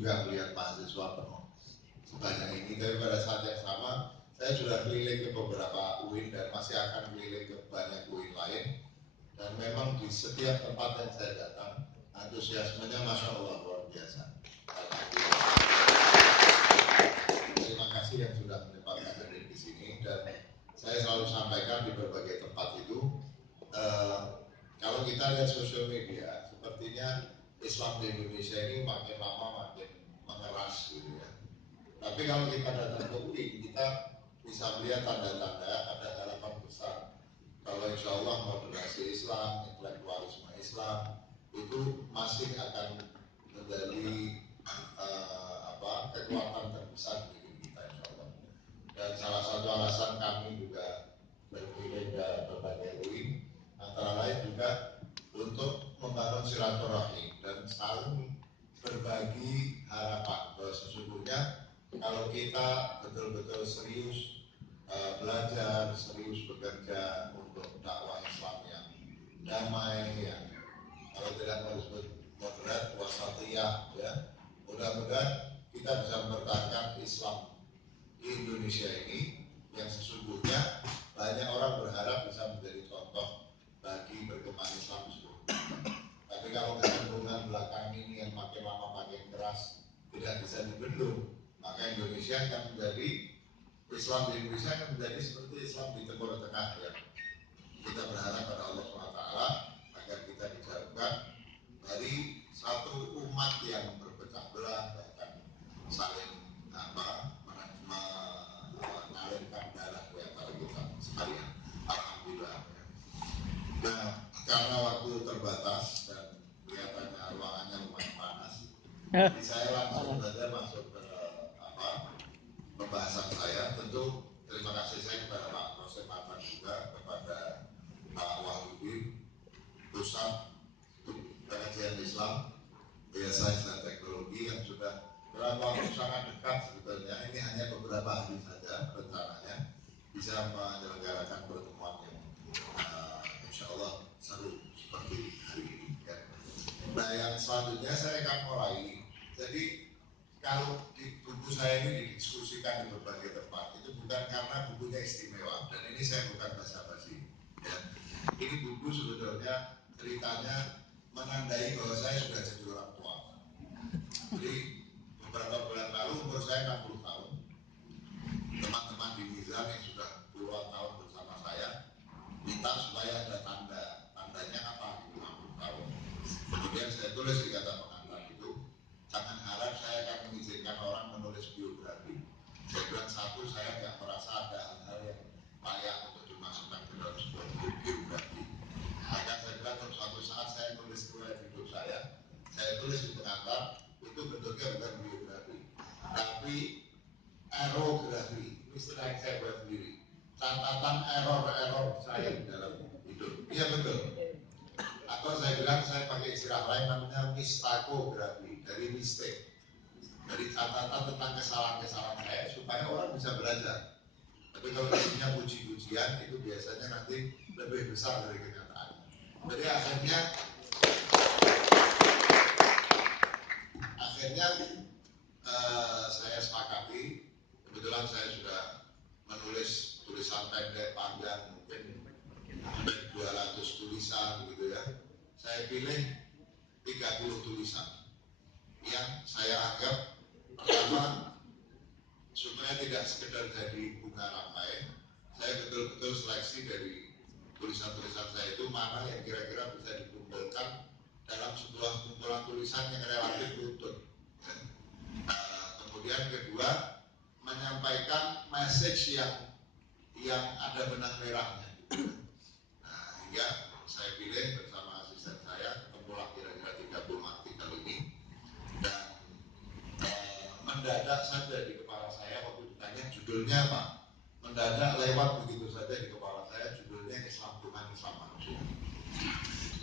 juga melihat mahasiswa penuh sebanyak ini, tapi pada saat yang sama saya sudah keliling ke beberapa UIN dan masih akan keliling ke banyak UIN lain, dan memang di setiap tempat yang saya datang antusiasmenya Masya Allah luar biasa. Terima kasih yang sudah menyempatkan hadir di sini, dan saya selalu sampaikan di berbagai tempat itu, kalau kita lihat sosial media, sepertinya Islam di Indonesia ini makin lama makin mengeras gitu ya. Tapi kalau kita datang ke UIN, kita bisa melihat tanda-tanda ada harapan besar. Kalau insya Allah moderasi Islam, intelektualisme Islam itu masih akan menjadi kekuatan terbesar di kita insya Allah. Dan salah satu alasan kami juga berkeliling ke berbagai UIN, antara lain juga untuk membangun silaturahmi dan saling berbagi harapan bahwa sesungguhnya kalau kita betul-betul serius belajar, serius bekerja untuk dakwah Islam yang damai, yang kalau tidak mau disebut moderat, wasatiyah, ya, mudah-mudahan kita bisa mempertahankan Islam di Indonesia ini yang sesungguhnya banyak orang berharap bisa menjadi contoh bagi perkembangan Islam di seluruh dunia. Tapi kalau kecenderungan belakang ini yang makin lama makin keras tidak bisa dibendung, maka Indonesia akan menjadi, Islam di Indonesia akan menjadi seperti Islam di Timur Tengah ya. Kita berharap pada Allah SWT agar kita dijauhkan dari satu umat yang berpecah belah, bahkan saling mengalirkan darah di antara kita sekalian. Alhamdulillah. Nah, karena waktu terbatas dan kelihatannya ruangannya lumayan panas, jadi saya langsung saja masuk ke pembahasan saya. Tentu terima kasih saya kepada Pak Rosim Matan juga, kepada Pak Wahyudi, Pusat Kajian Islam, Sains dan Teknologi yang sudah dalam waktu sangat dekat sebetulnya, ini hanya beberapa hari saja rencananya bisa menyelenggarakan pertemuan yang insya Allah seru seperti hari ini ya. Nah, yang selanjutnya saya akan mulai. Jadi kalau di buku saya ini didiskusikan di berbagai tempat, itu bukan karena bukunya istimewa, dan ini saya bukan basa-basi ya. Ini buku sebetulnya ceritanya menandai bahwa saya sudah jadi orang tua. Jadi beberapa bulan lalu umur saya 60 tahun. Teman-teman di Mizan yang sudah puluhan tahun bersama saya minta supaya ada tandanya apa di 60 tahun. Kemudian saya tulis di kata pengantar itu, jangan harap saya akan mengizinkan orang menulis biografi. Saya bilang, satu, saya tidak merasa ada hal-hal yang layak untuk dimasukkan ke dalam sebuah biografi. Maka saya bilang, kalau suatu saat saya tulis riwayat hidup saya tulis di pengantar, itu bentuknya bukan biografi, tapi aerografi. Istilah yang saya buat sendiri, catatan error saya di dalam hidup. Iya betul. Atau saya bilang, saya pakai istilah lain namanya mistakografi, dari mistake, dari catatan tentang kesalahan-kesalahan saya supaya orang bisa belajar. Tapi kalau isinya puji-pujian itu biasanya nanti lebih besar dari kenyataan. Jadi akhirnya saya sepakati, kebetulan saya sudah menulis tulisan pendek panjang mungkin hampir 200 tulisan gitu ya. Saya pilih 30 tulisan yang saya anggap pertama, supaya tidak sekedar jadi bunga rampai, saya betul-betul seleksi dari tulisan-tulisan saya itu mana yang kira-kira bisa dikumpulkan dalam sebuah kumpulan tulisan yang relatif runtut. Kemudian kedua, menyampaikan message yang ada benang merahnya. Nah, hingga saya pilih bersama asisten saya, ketemulah kira-kira 30 artikel ini, dan mendadak saja di kepala saya waktu ditanya judulnya apa, mendadak lewat begitu saja di kepala saya, judulnya Islam Tuhan, Islam Manusia.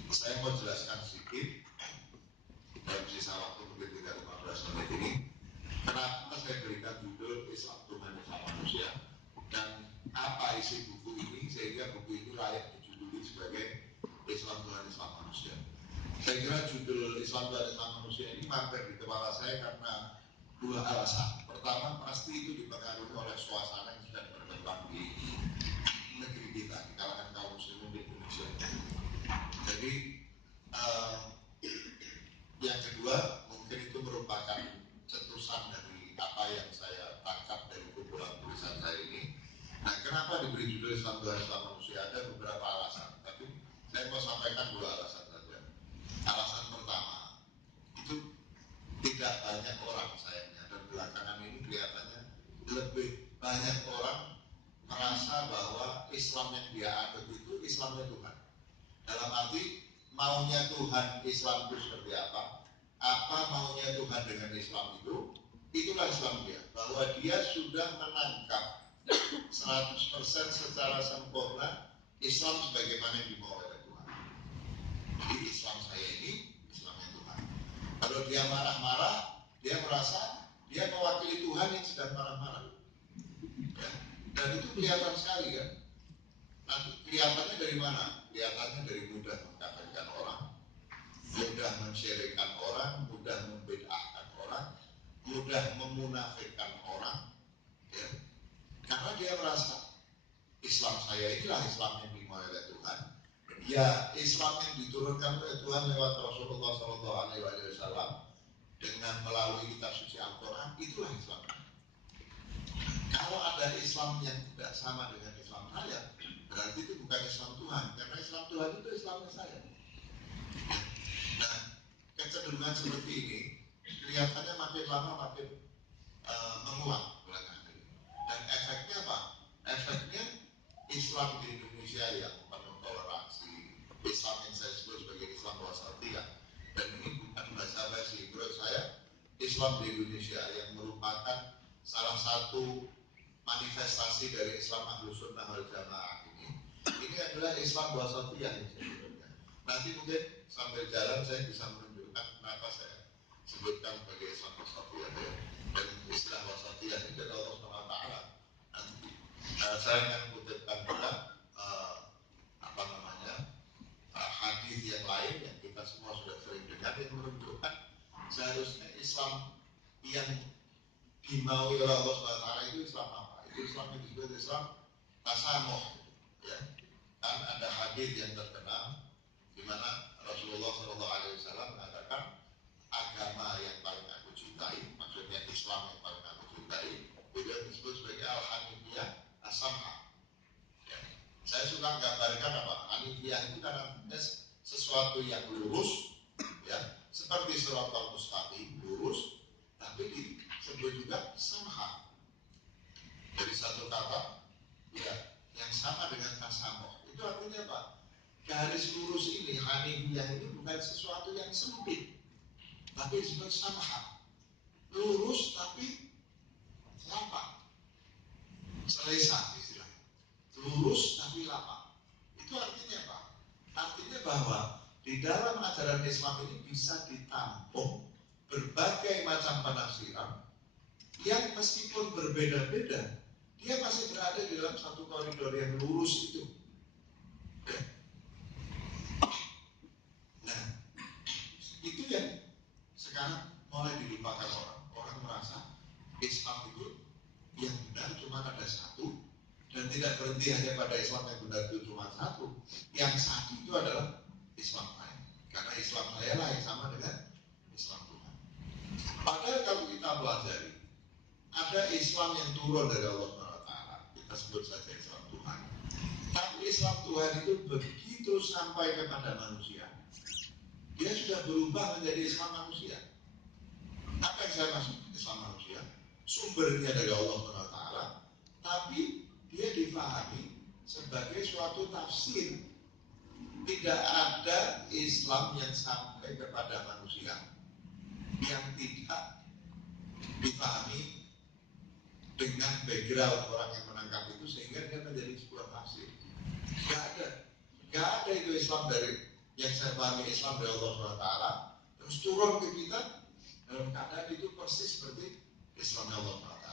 Saya mau jelaskan sedikit dalam sisa waktu mungkin 15 menit ini, kenapa saya berikan judul Islam Tuhan, Islam Manusia, dan apa isi buku ini sehingga buku ini layak dijuduli sebagai Islam Tuhan, Islam Manusia. Saya kira judul Islam dan Islam manusia ini mampir di kepala saya karena dua alasan. Pertama, pasti itu dipengaruhi oleh suasana yang sedang berkembang di negeri kita, di kalangan kaum muslimin di Indonesia. Jadi yang kedua, mungkin itu merupakan cetusan dari apa yang saya tangkap dari kumpulan tulisan saya ini. Nah, kenapa diberi judul Islam dan Islam manusia? Ada beberapa alasan, tapi saya mau sampaikan dua alasan saja. Alasan pertama, itu tidak banyak orang sayangnya, dan belakangan ini kelihatannya lebih banyak orang merasa bahwa Islam yang dia anut itu Islamnya Tuhan. Dalam arti maunya Tuhan Islam itu seperti apa maunya Tuhan dengan Islam itu, itulah Islam dia. Bahwa dia sudah menangkap 100% secara sempurna Islam sebagaimana yang dimau oleh Tuhan. Jadi Islam saya ini Islamnya Tuhan. Kalau dia marah-marah, dia merasa dia mewakili Tuhan yang sedang marah-marah. Ya. Dan itu kelihatan sekali kan. Nanti kelihatannya dari mana? Kelihatannya dari mudah mengkafirkan orang, mudah mensyirikkan orang, mudah membid'ahkan orang, mudah memunafikkan orang, ya. Karena dia merasa Islam saya inilah Islam yang dimau oleh Tuhan. Ya, Islam yang diturunkan oleh Tuhan lewat Rasulullah SAW dengan melalui kitab suci Al-Quran, itulah Islam. Kalau ada Islam yang tidak sama dengan Islam saya, berarti itu bukan Islam Tuhan, karena Islam Tuhan itu Islamnya saya. Nah, kecenderungan seperti ini kelihatannya makin lama makin menguat belakangan ini. Dan efeknya apa? Efeknya Islam di Indonesia yang penuh toleransi, Islam yang saya sebut sebagai Islam wasatiyah, dan ini bukan basa-basi. Menurut saya, Islam di Indonesia yang merupakan salah satu manifestasi dari Islam Ahlus Sunnah wal Jamaah ini adalah Islam wasatiyah yang saya sebutkan. Nanti mungkin sambil jalan saya bisa menunjukkan kenapa saya sebutkan sebagai Islam wasatiyah, ya. Dan istilah wasatiyah itu dari Allah SWT. Nanti saya akan kutipkan juga hadis yang lain yang kita semua sudah sering dengar yang menunjukkan seharusnya Islam yang dimaui oleh Allah SWT itu Islam apa? Itu Islam yang disebut Islam tasamuh, ya. Kan ada hadis yang terkenal di mana Rasulullah SAW mengatakan agama yang paling aku cintai, maksudnya Islam yang paling aku cintai, beliau disebut sebagai al-hanifiyah as-samha. Ya. Saya suka gambarkan apa? Hanifiyah itu karena sesuatu yang lurus, ya, seperti siratal mustaqim, lurus, tapi disebut juga samha. Dari satu kata, ya, yang sama dengan tasamuh. Itu artinya apa? Garis lurus ini, hanifiyah ini bukan sesuatu yang sempit, tapi disebut samha. Lurus tapi lapang, selesa istilahnya. Lurus tapi lapang. Itu artinya apa? Artinya bahwa di dalam ajaran Islam ini bisa ditampung berbagai macam penafsiran yang meskipun berbeda-beda, dia masih berada di dalam satu koridor yang lurus itu. Ya. Nah, itu yang sekarang mulai dilupakan orang. Orang merasa Islam itu yang benar cuma ada satu, dan tidak berhenti hanya pada Islam yang benar itu cuma satu. Yang satu itu adalah Islam lain. Karena Islam saya lah yang sama dengan Islam Tuhan. Padahal kalau kita pelajari, ada Islam yang turun dari Allah SWT. Kita sebut saja Islam Tuhan. Tapi Islam Tuhan itu begitu sampai kepada manusia, dia sudah berubah menjadi Islam manusia. Apa yang saya maksud Islam manusia? Sumbernya dari Allah SWT, tapi dia difahami sebagai suatu tafsir. Tidak ada Islam yang sampai kepada manusia yang tidak dipahami dengan background orang yang menangkap itu sehingga dia menjadi sebuah tafsir. Gak ada itu Islam dari yang saya pahami Islam dari Allah SWT terus turun ke kita dalam keadaan itu persis seperti Islam Allah SWT.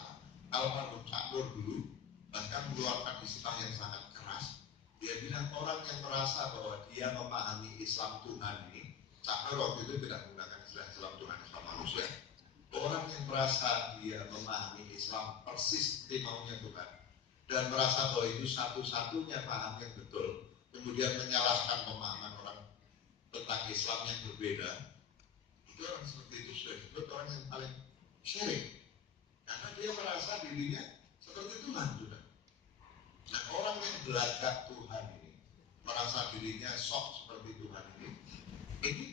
Al-Marhum Caknur dulu bahkan mengeluarkan istilah yang sangat keras. Dia bilang orang yang merasa bahwa dia memahami Islam Tuhan ini Cak Nur waktu itu tidak menggunakan istilah Islam Tuhan Islam manusia. Orang yang merasa dia memahami Islam persis seperti maunya Tuhan dan merasa bahwa itu satu-satunya paham yang betul, kemudian menyalahkan pemahaman orang tentang Islam yang berbeda, itu orang seperti itu sudah disebut orang yang paling syirik, karena dia merasa dirinya seperti Tuhan sudah. Nah, orang yang belajar Tuhan ini merasa dirinya sok seperti Tuhan ini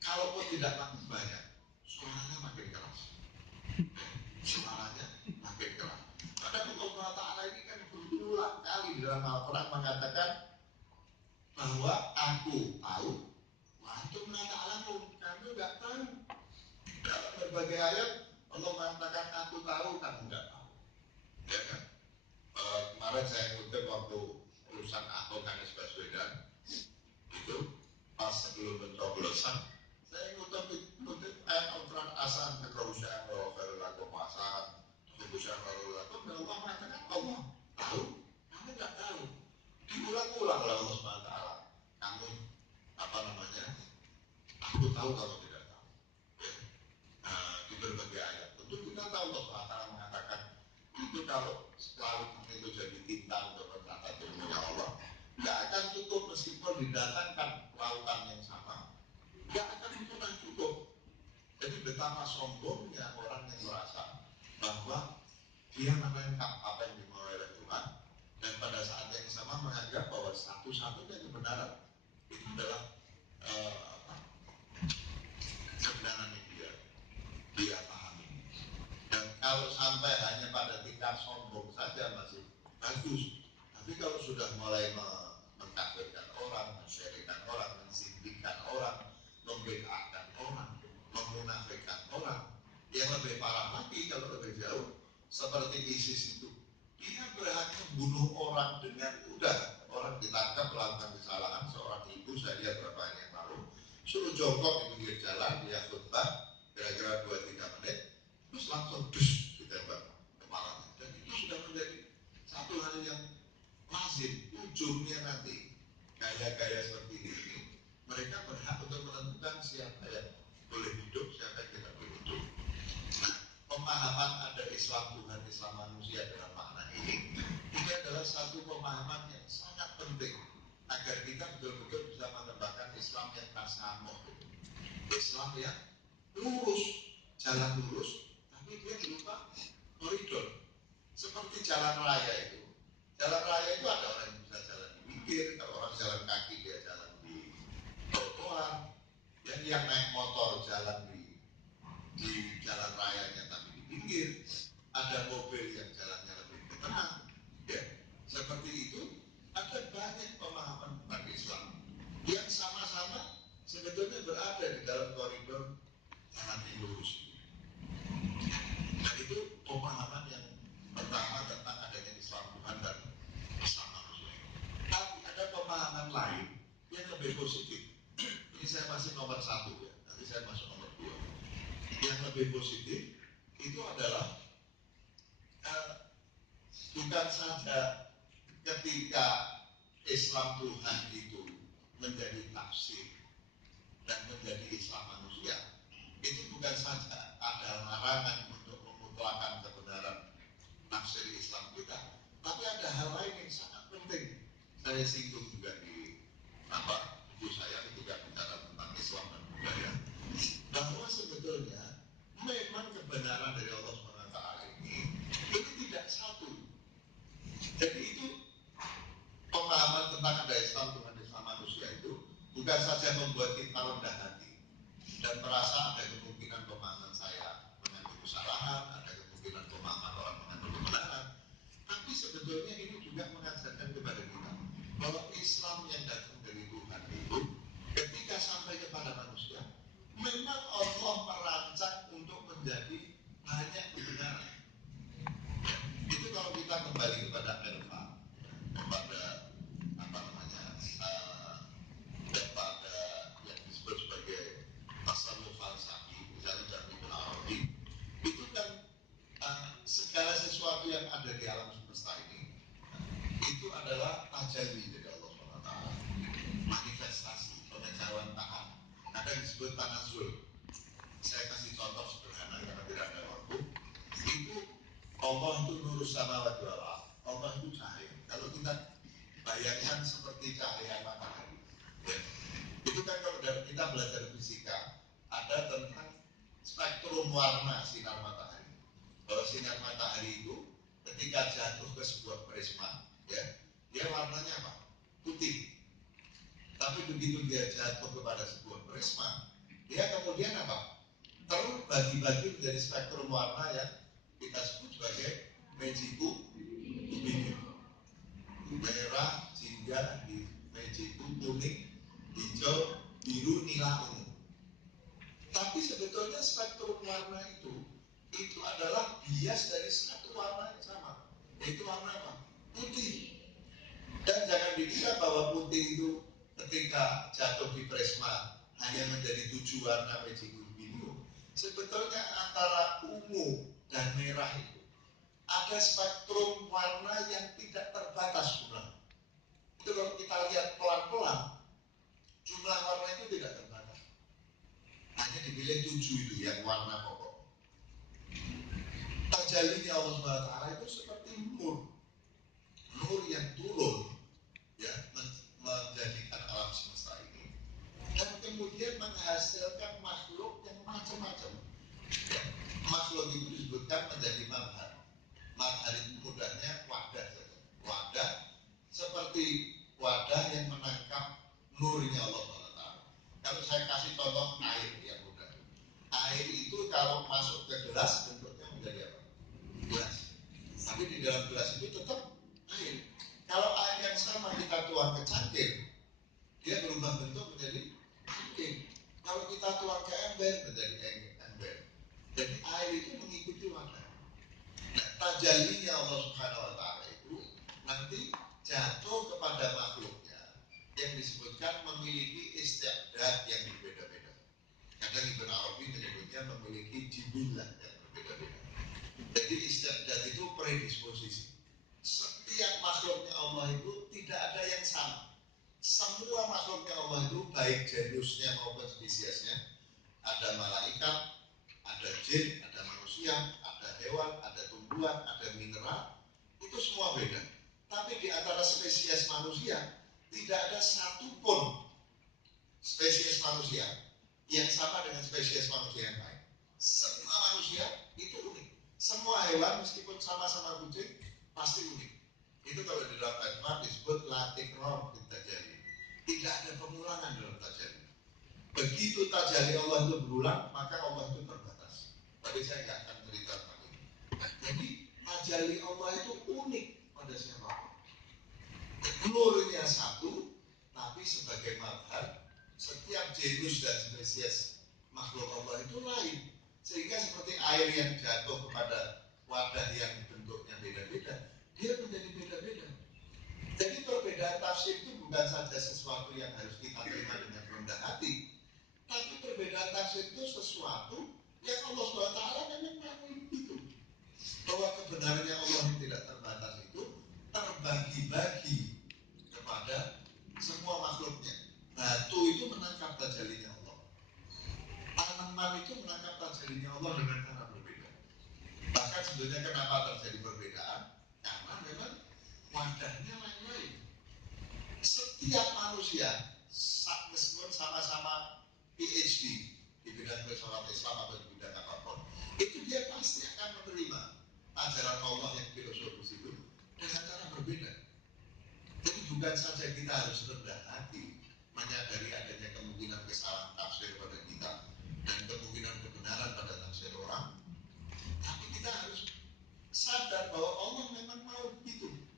kalaupun tidak makin banyak, suaranya makin keras. Suaranya makin keras. Padahal Allah Ta'ala ini kan berulang kali di dalam Al-Quran mengatakan bahwa aku tahu, wa antum la ta'lamun, kamu nggak tahu. Dalam berbagai ayat Allah mengatakan aku tahu, kamu nggak tahu. Ya kan? Kemarin saya ngutip waktu urusan Ahok Anies Baswedan itu pas sebelum pencoblosan, saya ngutip ayat Al-Quran asan kekerusian lakum asan kekerusian lakum, dan Allah mengatakan Allah tahu, kamu nggak tahu. Diulang-ulang oleh Allah SWT. Kamu aku tahu kalau tidak tahu. Ya. Di berbagai ayat. Tentu kita tahu Allah SWT mengatakan itu kalau lautan itu jadi tinta untuk mencatat ilmunya Allah, nggak akan cukup meskipun didatangkan lautan yang sama, nggak akan pernah cukup. Jadi betapa sombongnya orang yang merasa bahwa dia melengkap apa yang dimau oleh Tuhan, dan pada saat yang sama menganggap bahwa satu-satunya kebenaran itu adalah kebenaran yang dia pahami. Dan kalau sampai hanya pada tingkat sombong saja masih bagus, tapi kalau sudah mulai mengkafirkan orang, mensyirikkan orang, menzindikan orang, membid'ahkan orang, memunafikkan orang, yang lebih parah lagi kalau lebih jauh seperti ISIS itu, dia berhak membunuh orang dengan mudah. Orang ditangkap melakukan kesalahan, seorang ibu saya lihat beberapa hari yang lalu suruh jongkok di pinggir jalan, dia khutbah kira-kira 2-3 menit, terus langsung dus ditembak kepalanya. Dan itu sudah menjadi satu hal yang lazim. Ujungnya nanti gaya-gaya seperti ini, mereka berhak untuk menentukan siapa yang boleh hidup, siapa yang tidak boleh hidup. Nah, pemahaman ada Islam Tuhan, Islam manusia dalam makna ini adalah satu pemahaman yang sangat penting agar kita betul-betul bisa mengembangkan Islam yang tasamuh, Islam yang lurus, jalan lurus, tapi dia berupa koridor. Seperti jalan raya itu. Jalan raya itu ada orang yang bisa jalan di pinggir, kalau orang jalan kaki dia jalan di trotoar, yang naik motor jalan di jalan rayanya tapi di pinggir, ada mobil yang jalannya lebih ke tengah. Ya, seperti itu. Ada banyak pemahaman tentang Islam yang sama-sama sebetulnya berada di dalam koridor jalan yang lurus. Dan itu pemahaman yang pertama tentang adanya Islam Tuhan dan Islam manusia. Tapi ada pemahaman lain yang lebih positif. Ini saya masih nomor 1 ya, nanti saya masuk nomor 2. Yang lebih positif itu adalah bukan saja ketika Islam Tuhan itu menjadi tafsir dan menjadi Islam manusia, itu bukan saja ada larangan untuk memutlakan kebenaran tafsir Islam kita, tapi ada hal lain yang sangat penting. Saya singgung juga di buku saya ketika bicara tentang Islam dan budaya, bahwa sebetulnya memang kebenaran dari Allah SWT ini tidak satu. Jadi itu pemahaman tentang ada Islam Tuhan Islam manusia itu bukan saja membuat kita rendah hati dan merasa ada kemungkinan pemahaman saya mengandung kesalahan, ada kemungkinan pemahaman orang mengandung kebenaran, tapi sebetulnya ini juga mengajarkan kepada kita bahwa Islam yang datang dari Tuhan itu ketika sampai kepada manusia memang Allah merancang untuk menjadi banyak kebenaran. Itu kalau kita kembali kepada Elva, kepada kepada yang disebut sebagai tasawuf falsafi, misalnya dari Ibnu Arabi, itu kan segala sesuatu yang ada di alam semesta ini itu adalah tajalli dari Allah SWT, manifestasi, pengetahuan Ta'ala. Kadang disebut tanazul. Saya kasih contoh sederhana karena tidak ada waktu. Itu Allah itu nur samawati wal ardh. Allah itu cahaya. Kalau kita bayangkan seperti cahaya matahari, ya. Itu kan kalau kita belajar fisika ada tentang spektrum warna sinar matahari. Kalau sinar matahari itu ketika jatuh ke sebuah prisma, ya, dia warnanya apa? Putih. Tapi begitu dia jatuh kepada sebuah prisma, dia kemudian apa? Terbagi-bagi menjadi spektrum warna yang kita sebut sebagai magical biru, merah, jingga, magical, kuning, hijau, biru, nila, ungu. Tapi sebetulnya spektrum warna itu adalah bias dari satu warna yang sama, yaitu warna apa? Putih. Dan jangan dikira bahwa putih itu ketika jatuh di prisma hanya menjadi 7 warna magical biru. Sebetulnya antara ungu dan merah itu ada spektrum warna yang tidak terbatas jumlah. Itu kalau kita lihat pelan-pelan, jumlah warna itu tidak terbatas. Hanya dipilih 7 itu yang warna pokok. Tajallinya Allah SWT itu seperti nur yang turun, ya, menjadikan alam semesta ini, dan kemudian menghasilkan makhluk yang macam-macam. Ya, makhluk itu disebutkan menjadi madhar. Madhar itu mudahnya wadah saja. Wadah seperti wadah yang menangkap nurnya Allah SWT. Kalau saya kasih contoh air yang mudah. Air itu kalau masuk ke gelas bentuknya menjadi apa? Gelas. Tapi di dalam gelas itu tetap air. Kalau air yang sama kita tuang ke cangkir, dia berubah bentuk menjadi cangkir. Kalau kita tuang ke ember menjadi ember. Jadi air itu mengikuti wadah. Nah, tajallinya Allah Subhanahu wa taala itu nanti jatuh kepada makhluknya yang disebutkan memiliki istiqdat yang berbeda-beda. Kadang Ibn Arabi menyebutnya memiliki jibillah yang berbeda-beda. Jadi istiqdat itu predisposisi. Setiap makhluknya Allah itu tidak ada yang sama. Semua makhluknya Allah itu baik genusnya maupun spesiesnya, ada malaikat, ada jin, ada manusia, ada hewan, ada tumbuhan, ada mineral, itu semua beda. Tapi di antara spesies manusia tidak ada satupun spesies manusia yang sama dengan spesies manusia yang lain. Semua manusia itu unik. Semua hewan meskipun sama-sama kucing pasti unik. Itu kalau di dalam Al-Quran disebut latikrar tajalli. Tidak ada pengulangan dalam tajalli. Begitu tajalli Allah itu berulang, maka Allah itu terbatas. Tapi saya nggak akan cerita tentang ini. Jadi tajalli Allah itu unik pada siapa? Nurnya satu, tapi sebagai madhar, setiap genus dan spesies makhluk Allah itu lain. Sehingga seperti air yang jatuh kepada wadah yang bentuknya beda-beda, dia menjadi beda-beda. Jadi perbedaan tafsir itu bukan saja sesuatu yang harus kita terima dengan rendah hati, tapi perbedaan tafsir itu sesuatu yang Allah SWT memang mau itu. Bahwa kebenarannya Allah yang tidak terbatas itu terbagi-bagi kepada semua makhluknya. Batu itu menangkap tajallinya Allah. Tanaman itu menangkap tajallinya Allah dengan cara berbeda. Bahkan sebenarnya kenapa terjadi perbedaan? Karena memang wadahnya lain-lain. Setiap manusia, meskipun sama-sama PhD di bidang filsafat Islam atau di bidang apapun, itu dia pasti akan menerima ajaran Allah yang filosofis itu dengan cara berbeda. Jadi bukan saja kita harus rendah hati menyadari adanya kemungkinan kesalahan tafsir pada kita dan kemungkinan kebenaran pada tafsir orang, tapi kita harus sadar bahwa Allah memang mau begitu.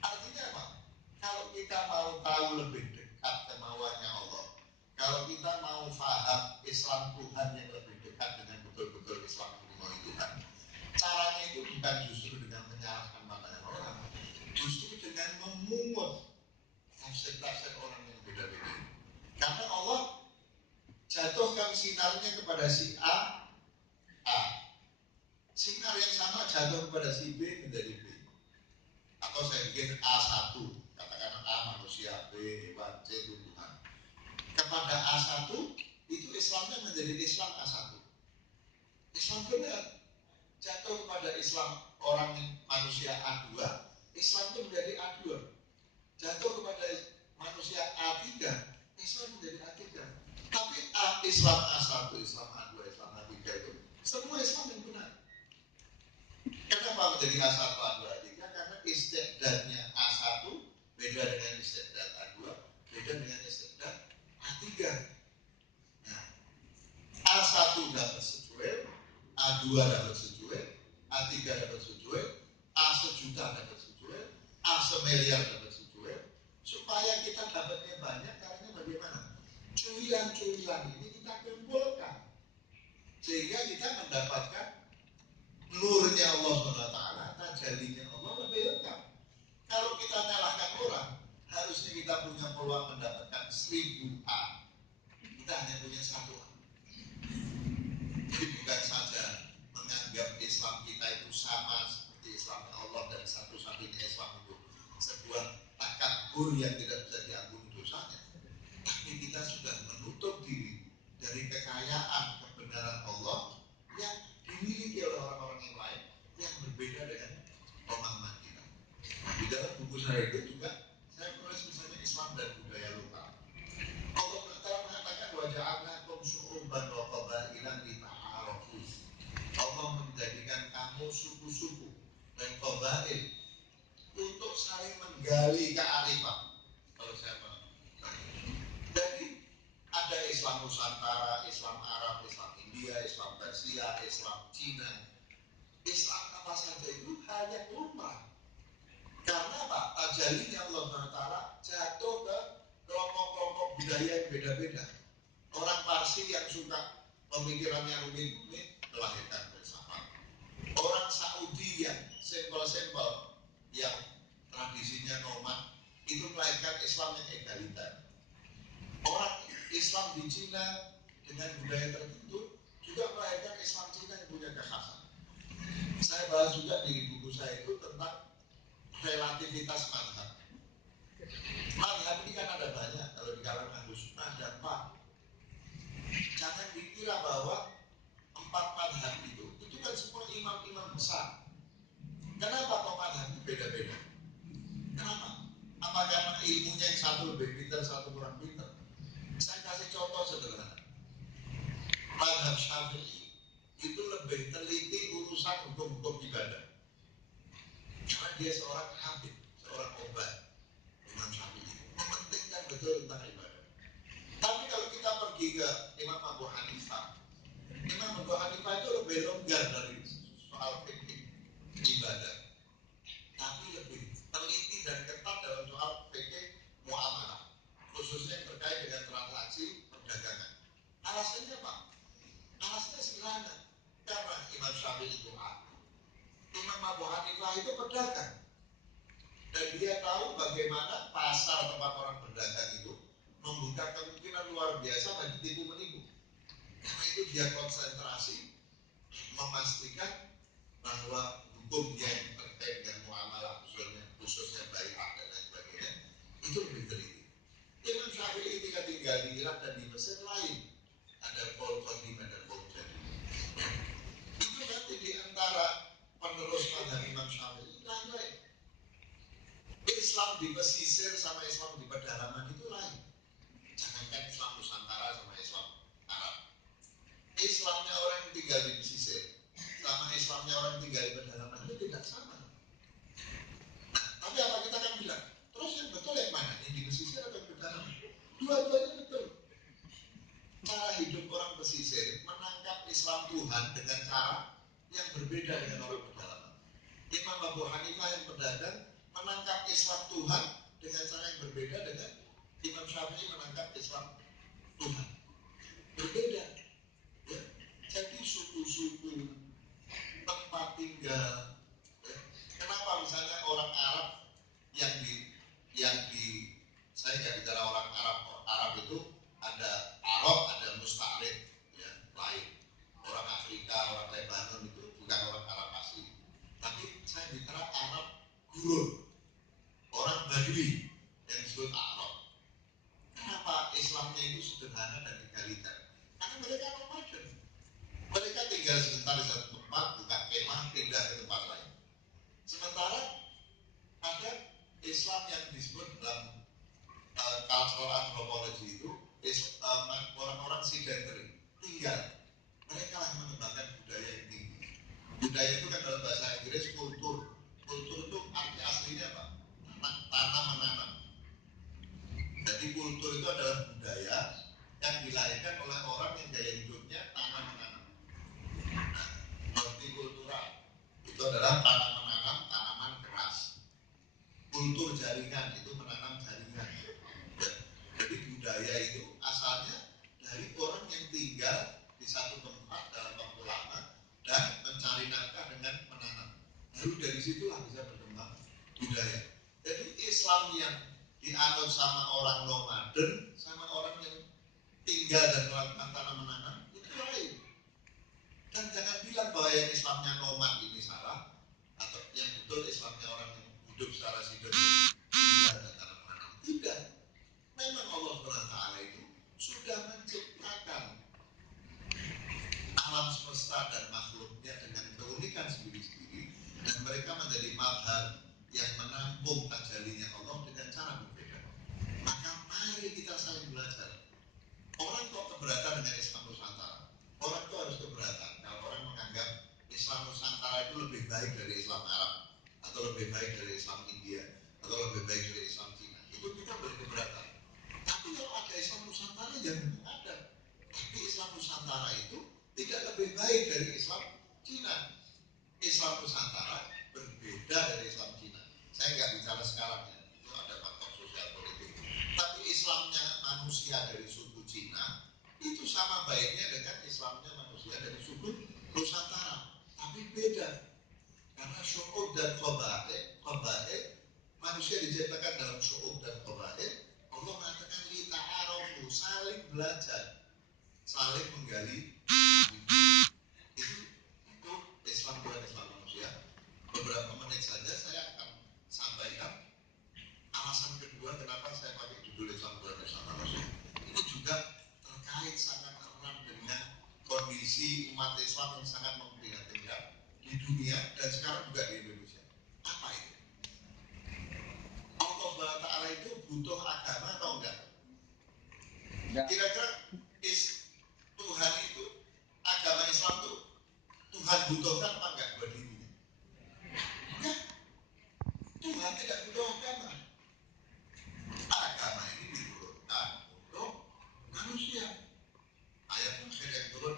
Artinya apa? Kalau kita mau tahu lebih dekat kemauannya Allah, kalau kita mau paham Islam Tuhan yang lebih dekat dengan betul-betul Islam yang dimauin Tuhan, caranya itu bukan justru dengan menyalahkan pandangan orang, justru dengan memungut tafsir-tafsir orang yang beda-beda. Karena Allah jatuhkan sinarnya kepada si A, sinar yang sama jatuh kepada si B menjadi B. Atau saya bikin A1, katakan A manusia, B hewan, C tumbuhan. Kepada A1 itu Islamnya menjadi Islam A1. Islam benar jatuh kepada Islam orang manusia A2, Islam itu menjadi A2. Jatuh kepada manusia A3, Islam menjadi A3. Tapi Islam A1, Islam A2, Islam A3 itu semua Islam yang benar. Kenapa menjadi A1, A2, A3? Karena istiqdatnya A1 beda dengan istiqdat A2, beda dengan istiqdat A3. Nah, A1 dapat secuil, A2 dapat secuil, A3 dapat secuil, A sejuta dapat secuil, A semiliar dapat secuil. Supaya kita dapatnya banyak, caranya bagaimana? Cuilan-cuilan ini kita kumpulkan sehingga kita mendapatkan nurnya Allah SWT, tajallinya Allah lebih lengkap. Kalau kita nyalahkan orang, harusnya kita punya peluang mendapatkan 1000 A. Kita hanya punya 1 A. Jadi bukan saja menganggap Islam kita itu sama seperti Islamnya Allah dan satu-satunya Islam itu sebuah takabur yang tidak bisa diampuni dosanya, tapi kita sudah menutup diri dari kekayaan kebenaran Allah yang dimiliki oleh orang-orang yang lain yang berbeda dengan pemahaman kita. Nah, di dalam buku saya itu juga saya menulis misalnya Islam dan budaya lokal. Allah Ta'ala mengatakan waja'alnakum syu'uban wa qabailan lita'arafu. Allah menjadikan kamu suku-suku dan qabail untuk saling menggali kearifan. Kalau saya jadi ada Islam Nusantara, Islam Arab, Islam India, Islam Persia, Islam Cina. Islam apa saja itu hanya lumrah. Karena apa? Tajallinya Allah SWT jatuh ke kelompok-kelompok budaya yang beda-beda. Orang Parsi yang suka pemikirannya rumit-rumit melahirkan filsafat. Orang Saudi yang simpel-simpel, yang tradisinya nomad, itu melahirkan Islam yang egaliter. Orang Islam di Cina dengan budaya tertentu juga melahirkan Islam Cina yang punya kekhasan. Saya bahas juga di buku saya itu tentang relativitas mazhab. Mazhab ini kan ada banyak, kalau di kalangan Ahlus Sunnah ada 4. Jangan dikira bahwa 4 mazhab itu kan semua imam-imam besar. Kenapa kok mazhab itu beda-beda? Kenapa? Apa karena ilmunya yang satu lebih pintar, satu kurang pintar? Saya kasih contoh sederhana. Mazhab Syafi'i itu lebih teliti urusan hukum-hukum ibadah. Karena dia seorang habib, seorang obat. Imam Syafi'i mementingkan betul tentang ibadah. Tapi kalau kita pergi ke Imam Abu Hanifah, Imam Abu Hanifah itu lebih longgar dari soal fikih ibadah, tapi lebih teliti dan ketat dalam soal fikih muamalah, khususnya yang terkait dengan transaksi perdagangan. Alasannya apa? Alasannya sederhana. Karena Imam Syafi'i itu ahli, Imam Abu Hanifah itu pedagang, dan dia tahu bagaimana pasar tempat orang berdagang itu membuka kemungkinan luar biasa bagi tipu menipu. Karena itu dia konsentrasi memastikan bahwa hukum yang terkait dengan muamalah, khususnya bai'ah dan lain sebagainya, itu lebih teliti. Imam Syafi'i ketika tinggal di Irak dan di Mesir lain, ada Paul Qadim dan Paul Jadi. Itu nanti di antara penerus mazhab Imam Syafi'i lain-lain. Islam di pesisir sama Islam di pedalaman itu lain. Jangankan Islam Nusantara sama Islam Arab. Islamnya orang yang tinggal di pesisir sama Islamnya orang yang tinggal di pedalaman itu tidak sama. Nah, tapi apa kita kan bilang, terus yang betul yang mana? Yang di pesisir atau di pedalaman? Dua-duanya betul. Cara hidup orang pesisir menangkap Islam Tuhan dengan cara yang berbeda dengan orang pedalaman. Imam Abu Hanifah yang pedagang menangkap Islam Tuhan dengan cara yang berbeda dengan Imam Syafi'i menangkap Islam Tuhan. Berbeda. Ya. Jadi suku-suku, tempat tinggal. Ya. Kenapa misalnya orang Arab yang di saya nggak bicara orang Arab itu ada Arab, ada Musta'rib, ya, lain. Orang Afrika, orang Lebanon itu bukan orang Arab asli. Tapi saya bicara Arab gurun, orang Badui yang disebut Arab. Kenapa Islamnya itu sederhana dan egaliter? Karena mereka nomaden. Mereka tinggal sebentar di satu tempat, buka kemah, pindah ke tempat lain. Sementara ada Islam yang disebut dalam cultural anthropology itu orang-orang sedentary, tinggal. Mereka yang mengembangkan budaya yang tinggi. Budaya itu kan dalam bahasa Inggris kultur. Kultur itu arti aslinya apa? Tanam menanam. Jadi kultur itu adalah budaya yang dilahirkan oleh orang yang gaya hidupnya tanam menanam. Nah, hortikultural itu adalah tanam menanam tanaman keras. Kultur jaringan itu menanam jaringan. Jadi budaya itu asalnya dari orang yang tinggal di satu tempat dalam waktu lama dan mencari nafkah dengan menanam. Lalu dari situlah bisa berkembang budaya. Jadi Islam yang dianut sama orang nomaden sama orang yang tinggal dan melakukan tanam menanam itu lain. Dan jangan bilang bahwa yang Islamnya nomad ini salah, atau yang betul Islamnya orang yang hidup secara sedentary tinggal dan tanam menanam. Tidak. Memang Allah SWT itu sudah menciptakan alam semesta dan makhluknya dengan keunikan sendiri-sendiri, dan mereka menjadi mazhar yang menampung tajalinya Allah dengan cara berbeda. Maka mari kita saling belajar. Orang kok keberatan dengan Islam Nusantara? Orang itu harus keberatan kalau orang menganggap Islam Nusantara itu lebih baik dari Islam Arab, atau lebih baik dari Islam India, atau lebih baik dari Islam Cina. Itu kita boleh keberatan. Tapi kalau ada Islam Nusantara, yang ada. Tapi Islam Nusantara itu tidak lebih baik dari Islam Cina. Islam Nusantara berbeda dari Islam Cina. Saya nggak bicara sekarang ya, itu ada faktor sosial politik. Tapi Islamnya manusia dari suku Cina itu sama baiknya dengan Islamnya manusia dari suku Nusantara. Tapi beda. Karena syu'ub dan qabail, manusia diciptakan dalam syu'ub dan qabail. Allah mengatakan lita'arofu, saling belajar, saling menggali. Itu Islam bukan Islam manusia. Beberapa menit saja saya akan sampaikan alasan kedua kenapa saya pakai judul Islam bukan Islam manusia. Ini juga terkait sangat erat dengan kondisi umat Islam yang sangat memprihatinkan di dunia dan sekarang juga di Indonesia. Apa itu? Allah SWT itu butuh agama atau enggak? Kira-kira Tuhan itu, agama Islam itu Tuhan butuhkan apa enggak buat dirinya? Enggak. Tuhan tidak butuh agama. Agama ini diturunkan untuk manusia. Ayat terakhir yang turun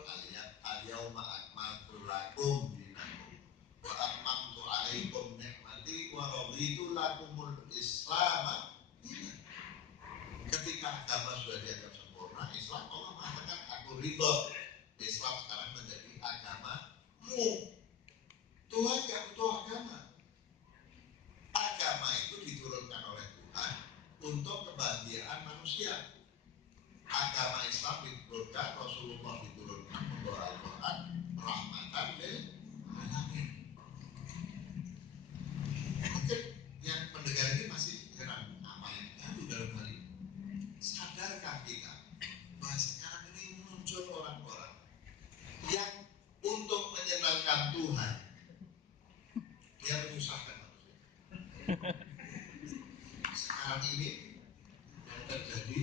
al-yauma akmaltu lakum dinakum wa atmamtu alaikum ni'mati wa raditu lakumul Islam dinan. Ketika agama sudah dianggap sempurna, Islam, Allah mengatakan aku ridho. Islam sekarang menjadi agamamu. Tuhan tidak butuh agama. Agama itu diturunkan oleh Tuhan untuk kebahagiaan manusia. Agama Islam diturunkan, Rasulullah diturunkan membawa Al-Quran rahmatan lil alamin. Mungkin yang mendengar ini masih heran, apa yang baru dalam hal ini? Sadarkah kita bahwa sekarang ini muncul orang-orang yang untuk menyenangkan Tuhan dia menyusahkan manusia. Sekarang ini yang terjadi,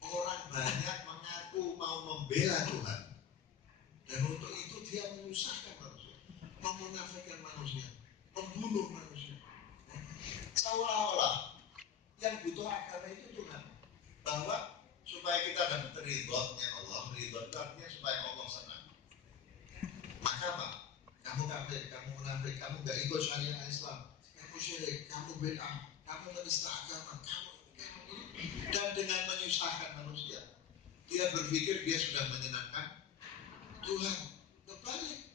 orang banyak mengaku mau membela Tuhan, dan untuk itu dia menyusahkan manusia, memunafikan manusia, membunuh manusia. Seolah-olah yang butuh agama itu Tuhan, bahwa supaya kita dapat ridhonya Allah. Ridho itu artinya supaya Allah senang. Maka apa? Kamu kafir, kamu munafik, kamu gak ikut syariat Islam, kamu syirik, kamu bid'ah, kamu menista agama, kamu ini. Dan dengan menyusahkan manusia, dia berpikir dia sudah menyenangkan Tuhan. Kebalik.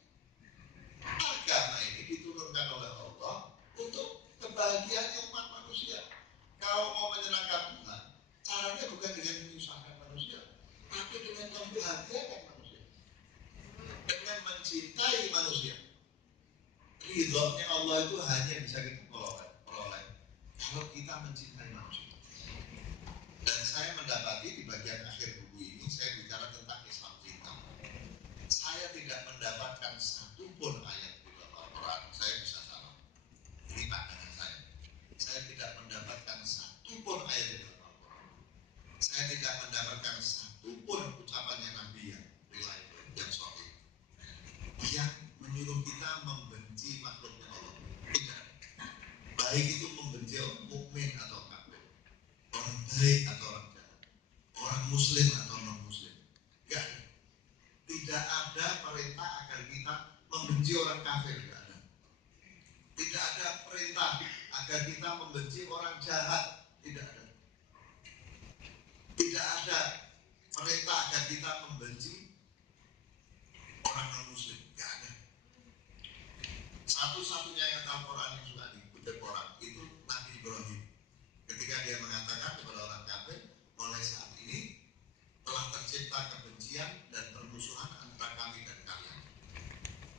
Agama ini diturunkan oleh Allah untuk kebahagiaan umat manusia. Kalau mau menyenangkan Tuhan, caranya bukan dengan menyusahkan manusia, tapi dengan membahagiakan manusia, dengan mencintai manusia. Ridhonya Allah itu hanya bisa kita peroleh kalau kita mencintai manusia. Dan saya mendapati di bagian akhir buku ini saya bicara tentang Islam cinta. saya tidak mendapatkan satu pun ucapannya Nabi yang reliable, yang sahih, yang menyuruh kita membenci makhluknya Allah. Tidak. Baik itu membenci orang mukmin atau kafir, orang baik atau orang jahat, orang muslim atau non muslim. Tidak ada. Tidak ada perintah agar kita membenci orang kafir. Tidak ada. Tidak ada perintah agar kita membenci orang jahat. Tidak ada. Tidak ada perintah agar kita membenci orang non muslim. Tidak ada. Satu-satunya yang Al-Quran yang sudah dikutip orang itu Nabi Ibrahim. Ketika dia mengatakan kepada orang kafir, mulai saat ini telah tercipta kebencian dan permusuhan antara kami dan kalian.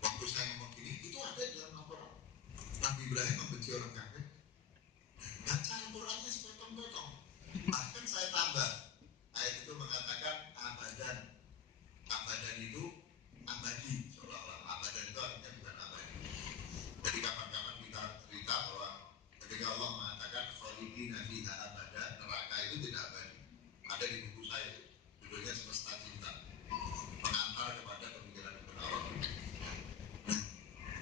Waktu saya ngomong gini, itu ada di dalam Al-Quran. Nabi Ibrahim membenci orang kafir. Baca Al-Qurannya sepotong-potong. Bahkan saya tambah, ayat itu mengatakan abadan. Abadan itu abadi, seolah-olah abadan itu artinya bukan abadi. Jadi kapan-kapan kita cerita bahwa ketika Allah mengatakan khalidina fiha abada, neraka itu tidak abadi. Ada di buku saya, judulnya Semesta Cinta, pengantar kepada pemikiran Allah.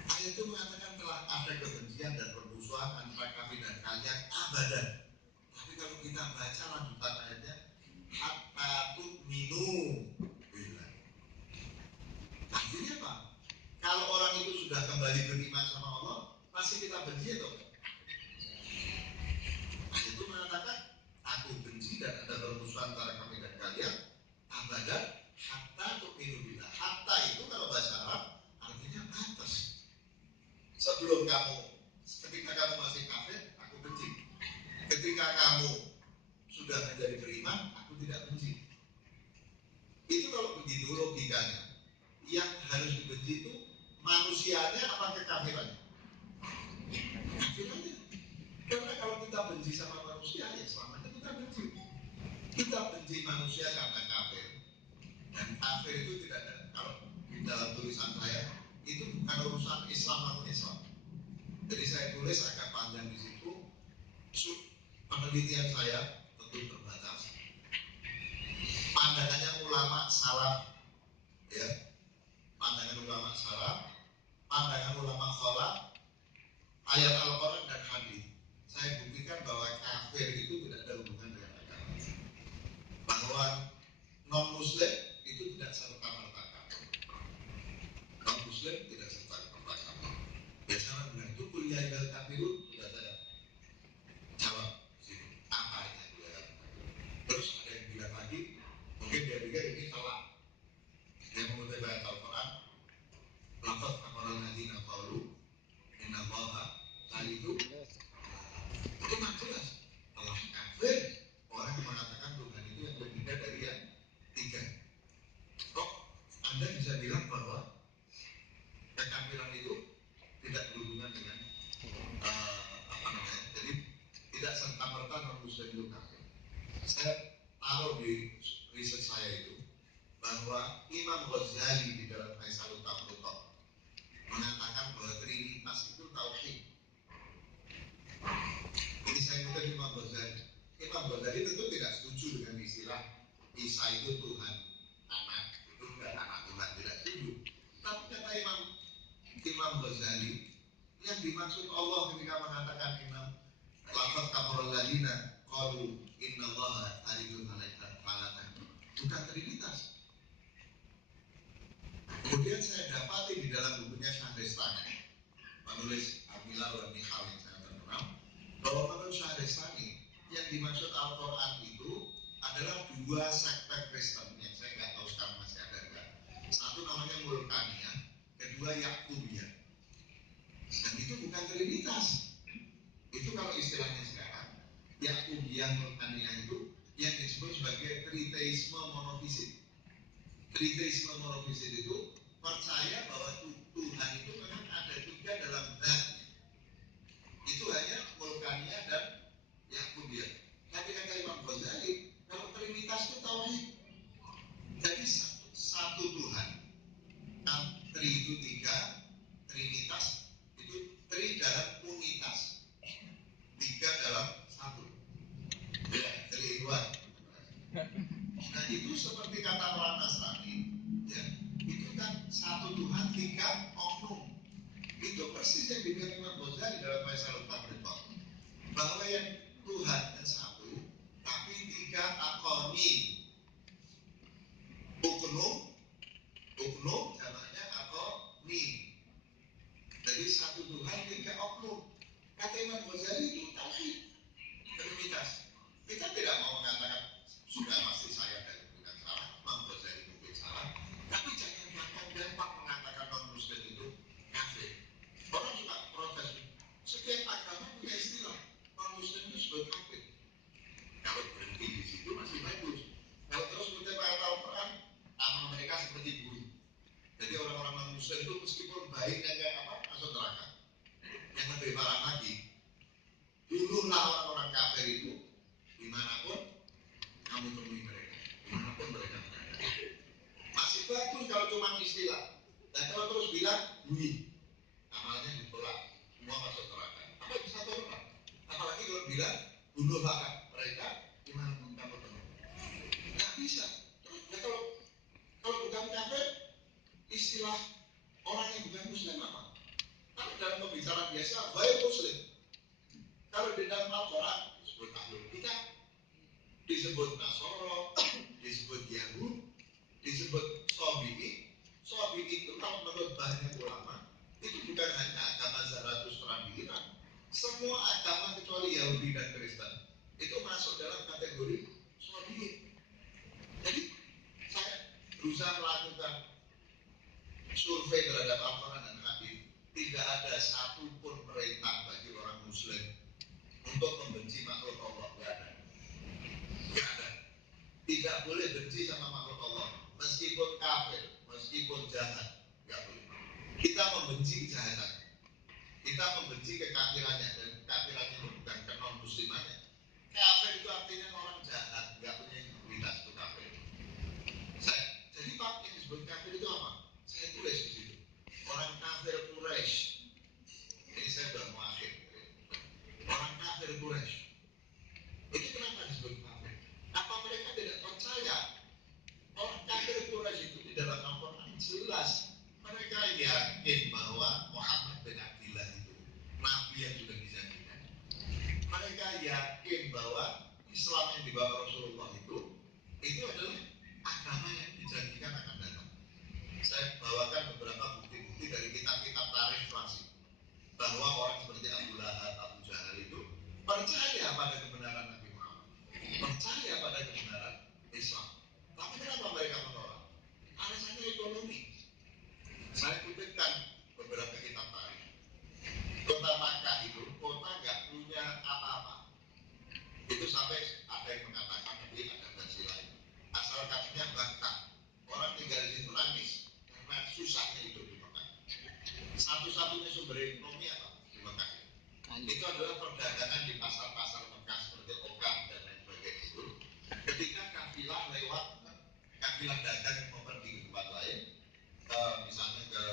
Ayat itu mengatakan telah ada kebencian dan permusuhan antara kami dan kalian abadan. Tapi kalau kita baca lanjutan ayatnya, hatta tu'minu billah. Artinya apa? Kalau orang itu sudah kembali beriman sama Allah, pasti kita benci atau enggak? Ayat itu mengatakan, aku benci dan ada permusuhan antara kami dan kalian abadan hatta tu'minu billah. Hatta itu kalau bahasa Arab artinya batas. Sebelum kamu, ketika kamu masih kafir, aku benci. Ketika kamu sudah menjadi beriman, aku tidak benci. Itu kalau begitu logikanya. Yang harus dibenci itu manusianya apa kekafirannya? Kekafirannya. Karena kalau kita benci sama manusia, ya selamanya kita benci. Kita benci manusia karena kafir. Dan kafir itu tidak ada. Kalau di dalam tulisan saya, itu bukan urusan Islam atau Islam. Jadi saya tulis agak panjang di situ. Penelitian saya tentu terbatas. Pandangannya ulama salaf, ya, pandangan ulama salaf, pandangan ulama khalaf, ayat Al-Quran dan hadis. Saya buktikan bahwa kafir itu tidak ada hubungan dengan agama. Bahwa non Muslim itu tidak serta merta kafir. Non Muslim tidak serta merta kafir. Biasanya bilang itu kuliah ilal kafirun, sudah saya jawab situ apa itu kuliah. Terus ada yang bilang lagi, mungkin dia pikir ini salah. Dia mengutip ayat Al-Quran, lafaz amaral ladina qalu inna allaha salisu. Itu kan jelas telah kafir orang yang mengatakan Tuhan itu yang berbeda dari yang tiga. Kok Anda bisa bilang bahwa kekafiran itu tidak berhubungan dengan apa namanya? Jadi tidak serta merta non muslim itu kafir. Saya taruh di riset saya itu bahwa Imam Ghazali di dalam Aisyah Tablutok mengatakan bahwa Trinitas itu tauhid. Jadi saya kutip Imam Ghazali. Imam Ghazali tentu tidak setuju dengan istilah Isa itu Tuhan anak, itu bukan anak Tuhan, tidak setuju. Tapi kata Imam Ghazali, yang dimaksud Allah ketika mengatakan Imam lafaz kamarul ladina qalu innallaha alijul falatan, bukan Trinitas. Kemudian saya dapati di dalam bukunya Syahristani, penulis Al-Milal wal Nihal yang saya terkenal, bahwa menurut Syahristani yang dimaksud Al-Quran itu adalah dua sekte Kristen yang saya nggak tahu sekarang masih ada enggak. Satu namanya Mulkaniyah, kedua Yakubiyah. Dan itu bukan Trinitas. Itu kalau istilahnya sekarang, Yakubiyah Mulkaniyah itu yang disebut sebagai triteisme monofisik. Triteisme monofisik itu percaya bahwa Tuhan itu memang ada tiga dalam zatnya. Itu hanya Mulkaniyah dan Yakubiyah. Tapi kata Imam Ghazali, kalau Trinitas itu tauhid. Jadi satu Tuhan. Tri itu tiga, Trinitas itu tri dalam unitas, tiga dalam satu. Ya, tri itu. Nah itu seperti kata orang Nasrani, ya, itu kan satu Tuhan tiga oknum. Itu persis yang dibilang Imam Ghazali dalam Faisal Al-Report, bahwa yang Tuhan yang satu, tapi tiga akoni. Oknum jamaknya akoni. Jadi satu Tuhan tiga oknum. Kata Imam Ghazali itu tauhid, trinitas. Kita tidak mau mengatakan sudah pasti saya dan bukan salah, Imam Ghazali mungkin salah, tapi jangan gampang mengatakan non Muslim itu kafir. Orang juga protes. Setiap agama punya istilah non Muslim itu sebagai kafir. Kalau berhenti di situ masih bagus. Kalau terus kita baca Al-Quran, amal mereka seperti guru. Jadi orang-orang non Muslim itu meskipun baiknya kayak apa, masuk neraka. Yang lebih parah lagi, bunuhlah orang-orang kafir itu dimanapun kamu temui mereka, dimanapun mereka berada. Masih bagus kalau cuma istilah. Dan kalau terus bilang bunyi, amalnya ditolak, semua masuk neraka. Apa bisa tolak? Apalagi kalau bilang bunuhlah mereka dimanapun kamu temui. Nggak bisa. Ya kalau bukan kafir, istilah orang yang bukan Muslim apa? Kalau dalam pembicaraan biasa, baik Muslim. Kalau di dalam Al-Quran disebut Ahlul Kitab, disebut Nasoro, disebut Yahud, disebut Sobi'i. Sobi'i itu kalau menurut banyak ulama itu bukan hanya agama Zarathustra di Iran. Semua agama kecuali Yahudi dan Kristen itu masuk dalam kategori Sobi'i. Jadi saya berusaha melakukan survei terhadap Al-Quran dan Hadis. Tidak ada satupun perintah bagi orang Muslim untuk membenci makhluk Allah. Tidak ada. Tidak boleh benci sama makhluk Allah, meskipun kafir, meskipun jahat, tidak boleh. Kita membenci kejahatan, kita membenci kekafirannya, dan kekafirannya itu bukan non muslimannya. Kafir itu artinya orang jahat, nggak punya integritas, itu kafir. Jadi Pak, yang disebut kafir itu apa? Saya tulis di situ. Orang kafir Quraisy. Ini saya sudah mau akhir. Orang kafir Quraisy. Itu kenapa disebut kafir? Apa mereka tidak percaya? Orang kafir Quraisy itu di dalam Al-Quran jelas mereka yakin bahwa Muhammad bin Abdullah itu Nabi yang sudah dijanjikan. Mereka yakin bahwa Islam yang dibawa Rasulullah itu adalah agama yang dijanjikan akan datang. Saya bawakan beberapa bukti-bukti dari kitab-kitab tarikh klasik bahwa orang seperti Abu Lahab, Abu Jahal itu percaya pada kebenaran Nabi Muhammad, percaya pada kebenaran Islam. Tapi kenapa mereka menolak? Alasannya ekonomi. Saya kutipkan beberapa kitab tarikh. Kota Makkah itu kota nggak punya apa-apa. Itu sampai ada yang mengatakan tapi ada versi lain. Asal katanya Makkah. Orang tinggal di situ nangis karena susahnya hidup di Makkah. Satu-satunya sumber ekonomi apa di Makkah? Itu adalah perdagangan di pasar-pasar Makkah seperti Okam dan lain sebagainya itu. Ketika kafilah lewat, kafilah dagang yang mau pergi ke tempat lain, misalnya ke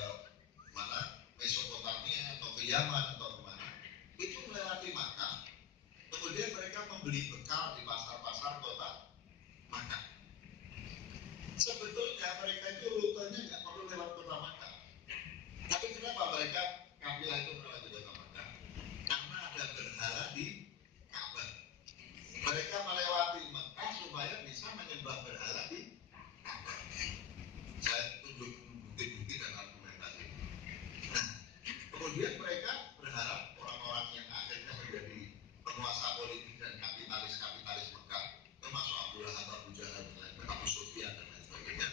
mana Mesopotamia atau ke Yaman atau kemana, itu melewati Makkah. Kemudian mereka membeli bekal di pasar-pasar kota Makkah. Sebetulnya mereka itu rutenya nggak perlu lewat kota Makkah. Tapi kenapa mereka kafilah itu melewati kota Makkah? Karena ada berhala di Ka'bah. Mereka melewati Makkah supaya bisa menyembah berhala di Ka'bah. Saya tunjuk bukti-bukti dan argumentasi. Nah, kemudian mereka berharap orang-orang yang akhirnya menjadi penguasa politik dan kapitalis Mekah, termasuk Abu Lahab, Abu Jahal, Abu Sufyan dan lain sebagainya,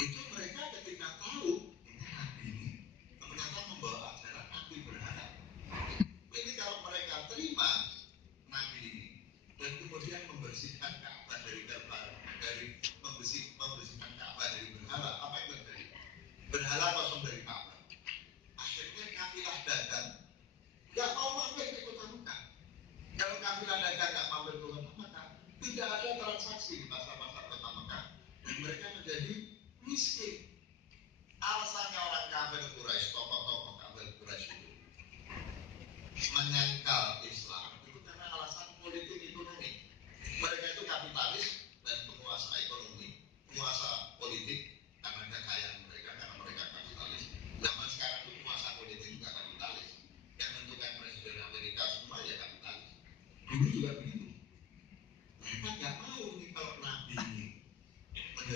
itu mereka ketika tahu ini Nabi ini ternyata membawa ajaran anti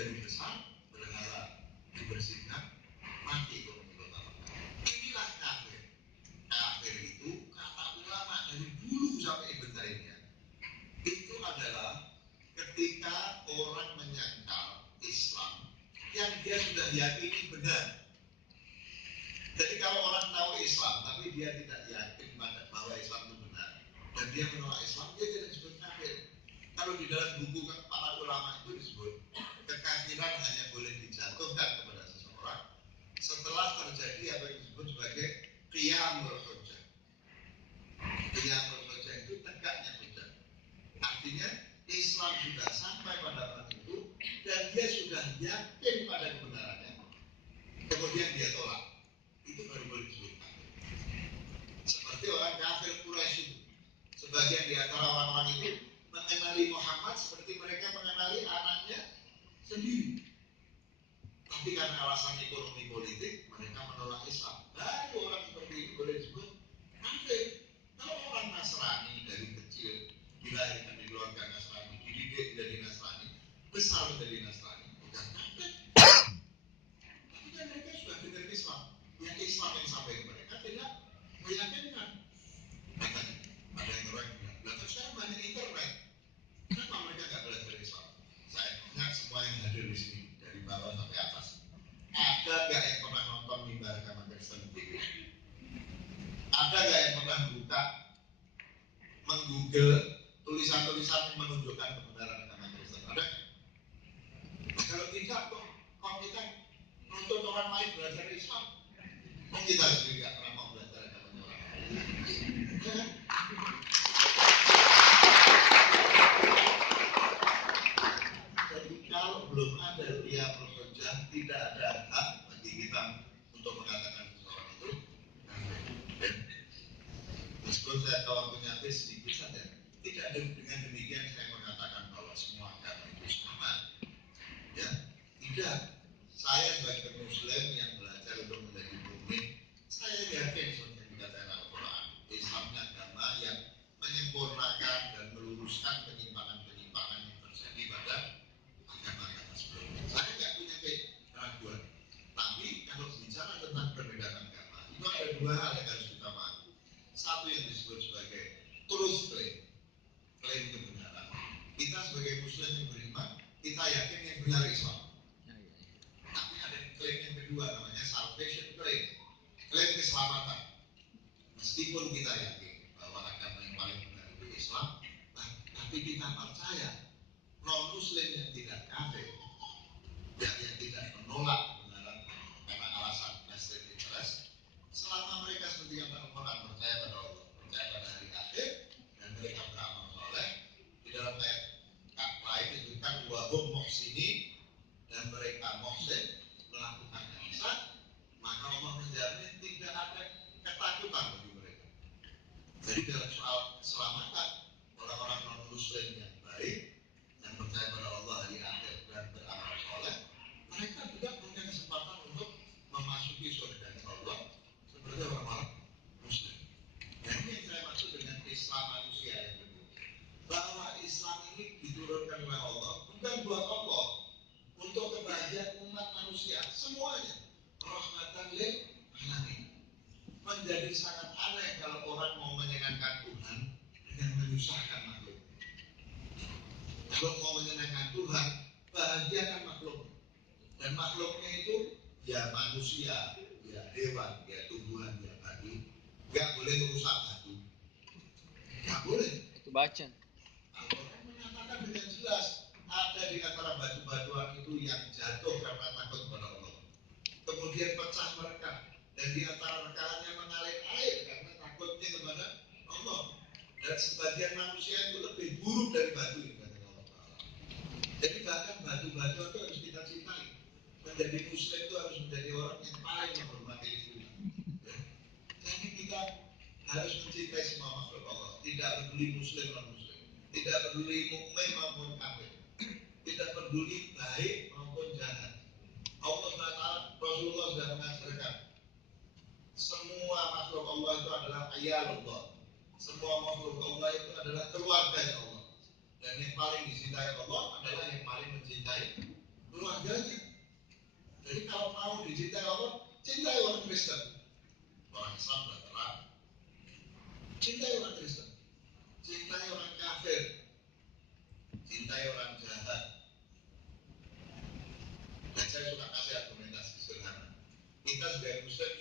menjadi besar, berhala dibersihkan, mati ekonomi kota Mekah. Inilah kafir. Kafir itu kata ulama dari dulu sampai Ibn Taimiyah itu adalah ketika orang menyangkal Islam yang dia sudah yakini benar. Jadi kalau orang tahu Islam tapi dia tidak yakin bahwa Islam itu benar dan dia menolak Islam, dia tidak disebut kafir. Kalau di dalam buku para ulama itu disebut kekafiran hanya boleh dijatuhkan kepada seseorang setelah terjadi apa yang disebut sebagai qiyamul hujjah. Qiyamul hujjah itu tegaknya hujjah. Artinya Islam sudah sampai pada orang itu dan dia sudah yakin pada kebenarannya. Kemudian dia tolak. Itu baru boleh disebut kafir. Seperti orang kafir Quraisy itu. Sebagian di antara orang-orang itu mengenali Muhammad seperti mereka mengenali anaknya sendiri. Tapi karena alasan ekonomi politik, mereka menolak Islam. Baru orang seperti ini boleh disebut kafir. Kalau orang Nasrani dari kecil dilahirkan di keluarga Nasrani, dididik menjadi Nasrani, besar menjadi Nasrani, bukan kafir. Tapi kan mereka sudah dengar Islam. Yang Islam yang sampai ke mereka tidak meyakinkan. Makanya ada yang orang bilang, "Lah sekarang banyak internet. Kenapa mereka nggak belajar Islam?" Saya ingat semua yang hadir di sini dari bawah sampai atas. Ada nggak yang pernah nonton mimbar agama Kristen TV? Ada nggak yang pernah buka, menggoogle tulisan-tulisan yang menunjukkan kebenaran agama Kristen? Ada? Nah, kalau tidak, kok kita nuntut orang lain belajar Islam? Kita sendiri nggak pernah mau belajar agama orang lain. Jadi kalau belum ada dia berhujjah, tidak ada hak bagi kita untuk mengatakan seseorang itu. Meskipun saya tahu waktunya habis sedikit saja, tidak ada dengan demikian saya mengatakan bahwa semua agama itu sama. Ya, tidak. Saya sebagai Muslim yang belajar untuk menjadi mukmin, saya yakin seperti dikatakan Al-Quran, Islam agama yang menyempurnakan dan meluruskan penyimpangan-penyimpangan yang terjadi pada agama-agama sebelumnya. Saya tidak punya keraguan. Tapi kalau bicara tentang perbedaan agama, itu ada dua hal yang harus kita pahami. Satu yang disebut sebagai truth claim, klaim kebenaran. Kita sebagai Muslim yang beriman, kita yakin yang benar Islam. Tapi ada klaim yang kedua namanya salvation claim, klaim keselamatan. Meskipun kita yakin bahwa agama yang paling benar itu Islam, tapi kita percaya non-Muslim yang tidak kafir, yang tidak menolak kebenaran karena alasan vested interest, selama mereka seperti yang Al-Quran percaya pada Allah, percaya pada hari akhir, dan mereka beramal soleh, di dalam ayat lain disebutkan wahum muhsinin, dan mereka muhsin melakukan ihsan, maka Allah menjamin tidak ada ketakutan bagi mereka. Jadi dalam soal keselamatan orang-orang non-Muslim yang baik dan percaya pada Allah hari akhir dan beramal soleh, mereka juga punya kesempatan untuk memasuki surga Allah seperti orang-orang Muslim. Dan ini yang saya maksud dengan Islam manusia yang kedua, bahwa Islam ini diturunkan oleh Allah bukan buat Allah, untuk kebahagiaan umat manusia semuanya, rahmatan lil alamin. Menjadi sangat aneh kalau orang mau menyenangkan Tuhan dengan menyusahkan makhluk. Kalau mau menyenangkan Tuhan, bahagiakan makhluk. Dan makhluknya itu ya manusia, ya hewan, ya tumbuhan, ya batu. Gak boleh merusak batu. Gak boleh. Itu baca. Al-Quran menyatakan dengan jelas, ada di antara batu-batuan itu yang jatuh karena takut kepada Allah. Kemudian pecah merekah, dan di antara rekahannya mengalir air karena takutnya kepada Allah. Dan sebagian manusia itu lebih buruk dari batu ini, kata Allah Ta'ala. Jadi bahkan batu-batu itu harus kita cintai. Menjadi Muslim itu harus menjadi orang yang paling menghormati Islam. Jadi kita harus mencintai semua makhluk Allah. Tidak peduli Muslim non Muslim, tidak peduli mukmin maupun kafir, tidak peduli baik maupun jahat. Allah SWT, Rasulullah sudah mengajarkan semua makhluk Allah itu adalah ayat Allah. Semua makhluk Allah itu adalah keluarga Allah. Dan yang paling dicintai Allah adalah yang paling mencintai keluarga. Kristen, orang Islam terang. Cintai orang Kristen, cintai orang kafir, cintai orang jahat. Dan saya suka kasih argumentasi sederhana. Kita sebagai Muslim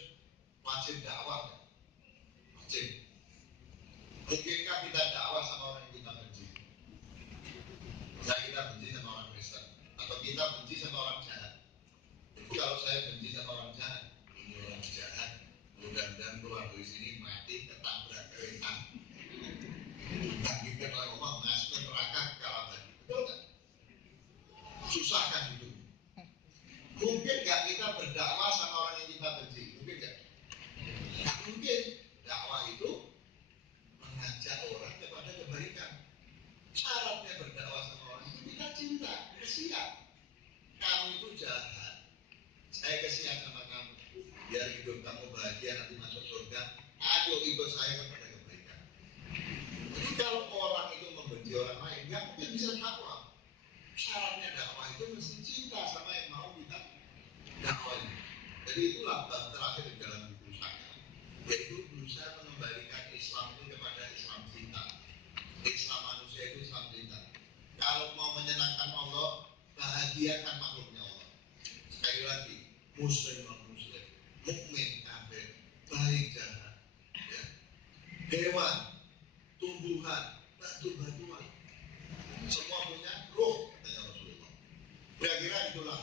wajib dakwah, wajib. Mungkinkah kita dakwah sama orang yang kita benci? Misalnya kita benci sama orang Kristen, atau kita benci sama orang jahat. Itu kalau saya benci sama orang jahat, ini orang jahat, mudah-mudahan keluar dari sini mati ketabrak kereta. Dan kita kalau ngomong masuk ke neraka kalah lagi, betul kan? Susah kan itu. Mungkin nggak kita berdakwah sama orang yang kita benci, mungkin nggak? Nggak mungkin. Dakwah itu mengajak orang kepada kebaikan. Syaratnya berdakwah sama orang itu kita cinta, kesian. Kamu itu jahat, saya kesian sama kamu. Biar hidup kamu bahagia, nanti masuk surga. Ayo ikut saya kepada kebaikan. Jadi kalau orang itu membenci orang lain, nggak mungkin bisa dakwah. Syaratnya dakwah itu mesti cinta sama yang mau kita dakwah. Jadi itulah bab terakhir di dalam buku saya, yaitu berusaha mengembalikan Islam itu kepada Islam cinta. Islam manusia itu Islam cinta. Kalau mau menyenangkan Allah, bahagiakan makhluknya Allah. Sekali lagi, Muslim non-Muslim, mukmin kafir, baik jahat, ya. Hewan, tumbuhan, batu-batuan, semua punya roh, katanya Rasulullah. Kira-kira itulah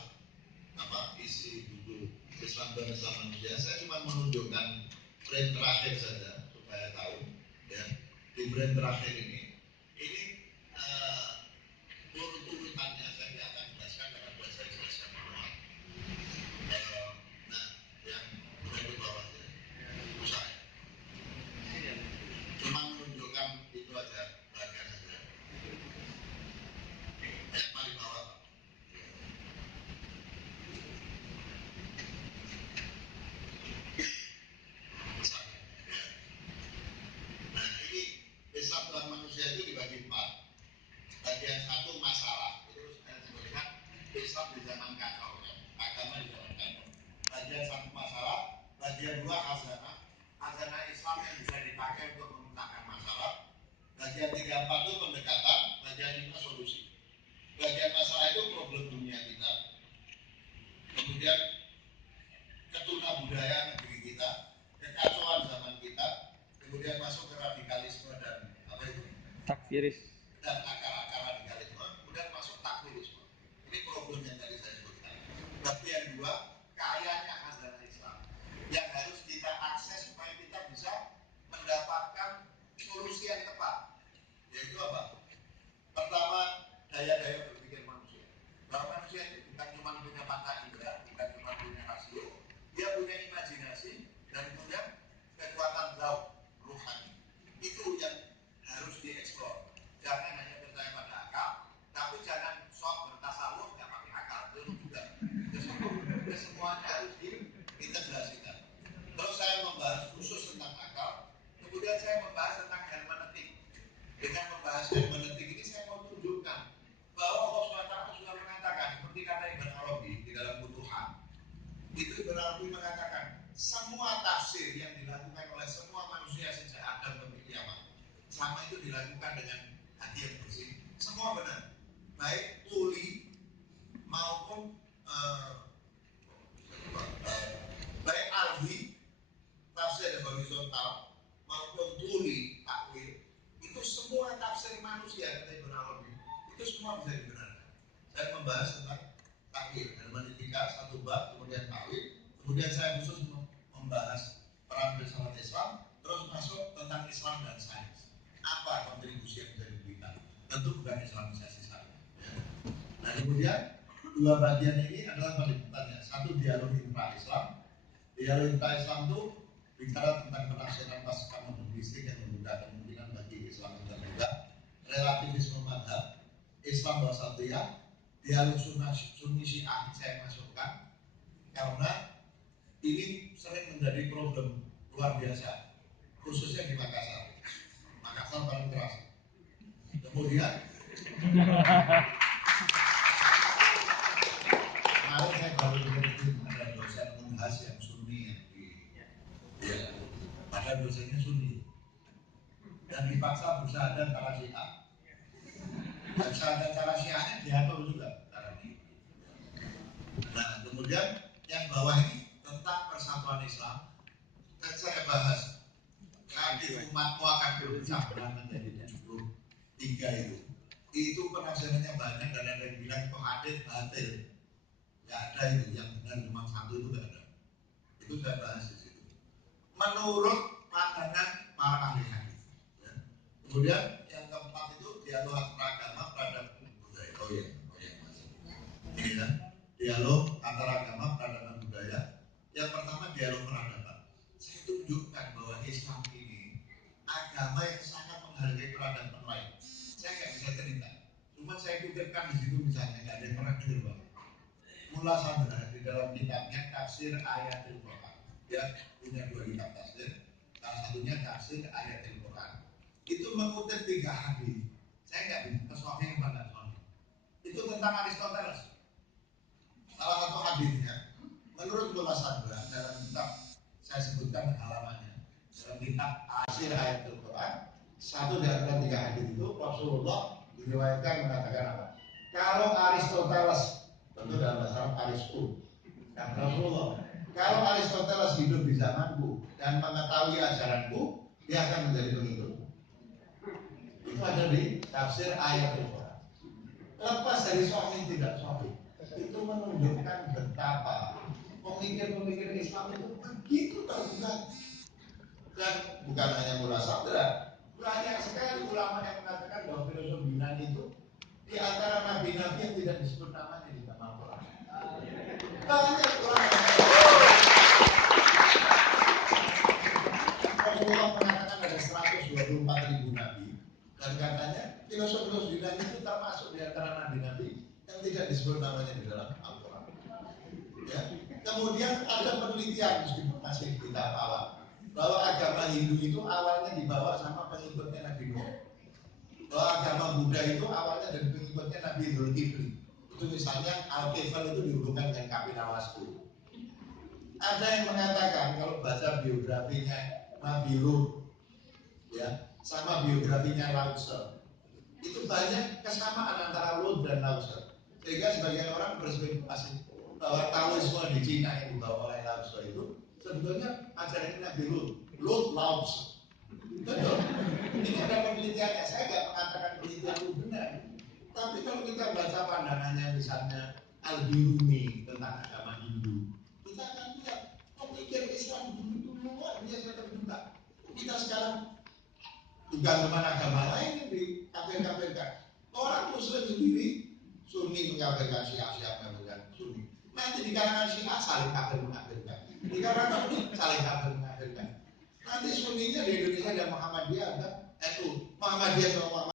isi buku Islam dan Islam manusia. Saya cuma menunjukkan frame terakhir saja supaya tahu, ya. Di frame terakhir ini urut-urutannya saya tidak akan jelaskan karena buat saya jelaskan semua. Nah, yang di bawahnya saya cuma menunjukkan itu aja bagian saja. Yang paling bawah, Pak. Nah, ini Islam dan manusia itu dibagi 4. Bagian 1 masalah, itu saya sebutkan Islam di zaman kacau, ya. Agama di zaman kacau. Bagian 1 masalah, bagian 2 khazanah. Khazanah Islam yang bisa dipakai untuk memecahkan masalah. Bagian 3, 4 itu pendekatan, bagian 5 solusi. Bagian masalah itu problem dunia kita. Kemudian ketuna budaya negeri kita, kekacauan zaman kita, kemudian masuk ke radikalisme dan apa itu? Takfiris. Dan akar-akar radikalisme, kemudian masuk takfirisme. Ini problem yang tadi saya sebutkan. Tapi yang 2, kayanya khazanah Islam yang harus kita akses supaya kita bisa mendapatkan solusi yang tepat. Yaitu apa? Pertama, daya-daya berpikir manusia. Bahwa manusia itu bukan cuma punya panca indera, bukan cuma punya rasio, dia punya imajinasi dan punya kekuatan laut rohani. Itu yang harus dieksplor. Jangan hanya percaya pada akal, tapi jangan sok bertasawuf nggak pakai akal. Itu juga. Kesemuanya harus diintegrasikan. Terus saya membahas khusus tentang akal, kemudian saya membahas tentang hermeneutik. Dengan membahas hermeneutik ini saya mau tunjukkan bahwa Allah SWT sudah mengatakan, seperti kata Ibn Arabi di dalam Futuhat, itu Ibn Arabi mengatakan semua tafsir yang dilakukan oleh semua manusia sejak Adam sampai kiamat sama itu dilakukan dengan hati yang bersih. Semua benar, baik tuli maupun baik alfi tafsir horizontal maupun tuli takwil, itu semua tafsir manusia kata Ibn Arabi itu semua bisa dibenarkan. Saya membahas tentang takwil, hermeneutika 1 bab, kemudian takwil, kemudian saya khusus membahas peran filsafat Islam, terus masuk tentang Islam dan sains. Apa kontribusi yang bisa diberikan? Tentu bukan Islamisasi saya. Nah, kemudian 2 bagian ini adalah peliputannya. 1 dialog intra-Islam. Dialog intra-Islam itu bicara tentang penafsiran pasca modernistik yang membuka kemungkinan bagi Islam yang terbuka, relativisme mazhab, Islam wasatiyah, dialog Sunni Syiah saya masukkan karena ini sering menjadi problem luar biasa, khususnya di Makassar. Makassar paling keras. Kemudian kemarin saya baru dengar ada dosen Unhas yang Sunni yang di ada dosennya Sunni, dan dipaksa bersyahadat cara Syiah, dan syahadat cara Syiahnya diatur juga caranya. Nah, kemudian yang bawah ini tentang persatuan Islam, dan saya bahas hadis umatmu akan berpecah belah menjadi 73 itu penafsirannya banyak, dan ada yang bilang itu hadis batil, nggak ada itu, yang benar cuma satu, itu nggak ada. Itu saya bahas di situ menurut pandangan para ahli hadis, ya. Kemudian yang keempat itu dialog antara agama peradaban budaya. Oh iya, ini ya, dialog antara agama peradaban budaya. Yang pertama dialog peradaban. Saya tunjukkan bahwa Islam ini agama yang sangat menghargai peradaban lain. Saya nggak bisa cerita, cuma saya kutipkan di situ misalnya, nggak ada yang pernah dengar bang. Mullah Sadra di dalam kitabnya Tafsir Ayatul Quran, dia punya 2 kitab tafsir, salah satunya Tafsir Ayatul Quran. Itu mengutip 3 hadis. Saya nggak bisa soalnya pada soal itu tentang Aristoteles. Salah satu hadisnya, menurut Mullah Sadra dalam kitab, saya sebutkan halamannya, dalam kitab Tafsir Ayatul Quran, satu dari 3 hadis itu Rasulullah diriwayatkan mengatakan apa? Kalau Aristoteles, tentu dalam bahasa Aristo, dan Rasulullah, kalau Aristoteles hidup di zamanku dan mengetahui ajaranku, dia akan menjadi pengikut. Itu ada di Tafsir Ayatul Quran. Lepas dari sahih tidak sahih, itu menunjukkan betapa pemikir-pemikir Islam itu begitu terbuka. Dan bukan hanya Mullah Sadra, banyak sekali ulama yang mengatakan bahwa filosofi Yunani itu di antara nabi-nabi yang tidak disebut namanya di dalam Al-Quran. Banyak ulama. Rasulullah mengatakan ada 124.000 nabi, dan katanya filosofi Yunani itu termasuk di antara nabi-nabi yang tidak disebut namanya di dalam Al-Quran. Ya. Kemudian ada penelitian, meskipun masih kita awal, bahwa agama Hindu itu awalnya dibawa sama pengikutnya Nabi Nuh. Bahwa agama Buddha itu awalnya dari pengikutnya Nabi Dzulkifli. Itu misalnya Al-Kifl itu dihubungkan dengan Kapilavastu. Ada yang mengatakan kalau baca biografinya Nabi Lut, ya, sama biografinya Lao Tse, itu banyak kesamaan antara Lut dan Lao Tse. Sehingga sebagian orang berspekulasi bahwa Taoisme di Cina yang dibawa oleh Lao Tse itu sebetulnya ajaran Nabi Lut Lao Tse. Betul. Ini ada penelitiannya. Saya nggak mengatakan penelitian itu benar. Tapi kalau kita baca pandangannya misalnya Al-Biruni tentang agama Hindu, kita akan lihat pemikir Islam dulu itu luar biasa terbuka. Kita sekarang bukan teman agama lain yang dikafir-kafirkan. Orang Muslim sendiri Sunni mengkafirkan Syiah, Syiah mengkafirkan Sunni. Nanti di kalangan Syiah saling kafir-kafirkan. Di kalangan Sunni saling kafir-kafirkan. Nanti Sunninya di Indonesia ada Muhammadiyah, ada NU. Muhammadiyah sama